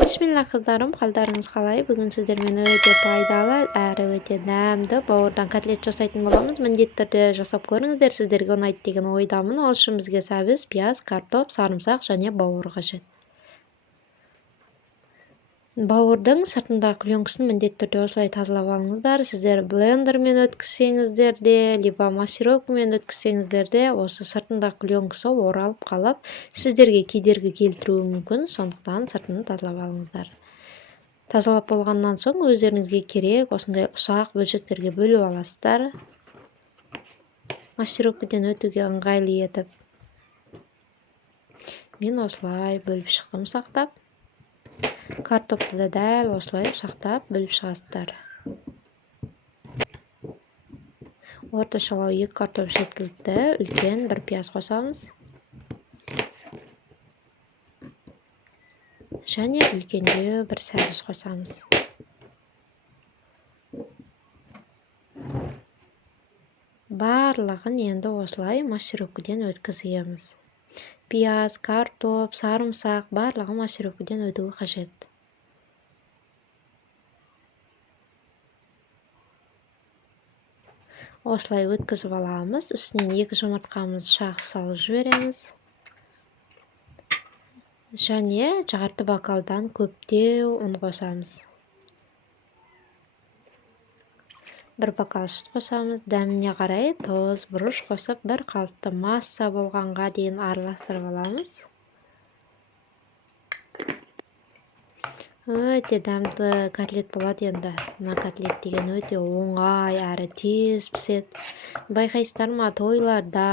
Бисмилла кыздарым, калдарыңыз калай? Бүгүн сиздер менен өтө пайдалуу әрі өтө дәмдүү бауырдан котлет жасайтын боламыз. Міндетті түрдө жасап көрүңүздөр, сиздерге унайт деген ойдамын. Ол үчүн бизге сабыз, пияз, картоп, сарымсак және бауыр кажет. Бауырдың сыртындагы пленкасын міндетті түрдө осылай тазалап алыңыздар. Сиздер блендер менен өткүзсеңиздер де, либо массировка менен өткүзсеңиздер де, осы сыртындагы пленкасы оралып калып, сиздерге кедерги келтирүүгү мүмкүн. Сондуктан сыртын тазалап алыңыздар. Тазалап болгандан соң өздеріңізге керек осындай ұсақ бөлшектерге бөлүп аласыздар. Массировкадан өтүүгө ыңгайлуу этип. Мен осылай бөлүп чыктым сактап. Картопты да дәл осылай усактап бөлүп чыгасыздар. Орточолоо 2 картоп жеткиликти, үлкен 1 пияз косамыз. Және үлкендөө 1 сабыз косамыз. Барлыгын енді осылай массировкадан өткіземіз. Пияз, картоп, сарымсак барлыгы массировкадан өтүүгө кажет. Осылай өткізіп аламыз. Үстінен 2 жұмыртқамызды шағып салып жібереміз. Және жарты бокалдан көптеу ұн қосамыз. 1 бокал сүт қосамыз. Дәміне қарай тоз, бұрыш қосып, бір қалыпты масса болғанға дейін араластырып аламыз. Өте дәмді котлет болады енді. Мына котлет деген өте оңай әрі тез пісет. Байқайсыздар ма, тойларда,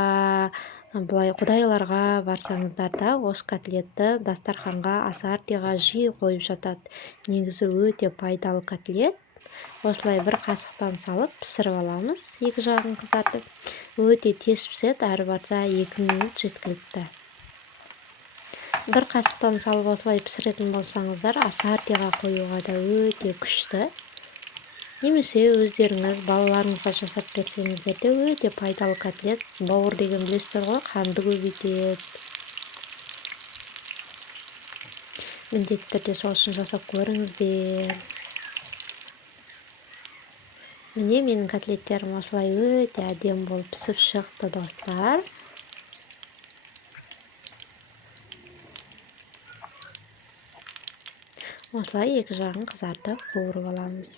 былай құдайларға барсаңыздар да, осы котлетті дастарханға асартиға жиі қойып жатат. Негізі өте пайдалы котлет. Осылай 1 қасықтан салып пісіріп аламыз, 2 жағын кызартып. Өте тез пісет, әрі барса 2 минут жеткілікті. 1 қасықтан салып осылай пісіретін болсаңыздар, асартиға қоюға да өте күшті. Немесе өздеріңіз балаларыңызға жасап берсеңіздер де өте пайдалы котлет. Бауыр деген білесіздер ғой, қанды көбейтеді. Міндетті түрде сол үшін жасап көріңіздер. Міне менің котлеттерім осылай өте әдемі болып пісіп шықты, достар. Осылай 2 жағын қызартып қуырып аламыз.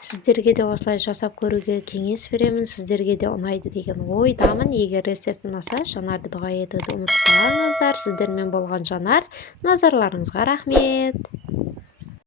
Сіздерге де осылай жасап көруге кеңес беремін. Сіздерге де ұнайды деген ойдамын. Егер рецепт ұнаса, Жанарды дұға етуді ұмытпаңыздар. Сіздермен болған Жанар. Назарларыңызға рахмет.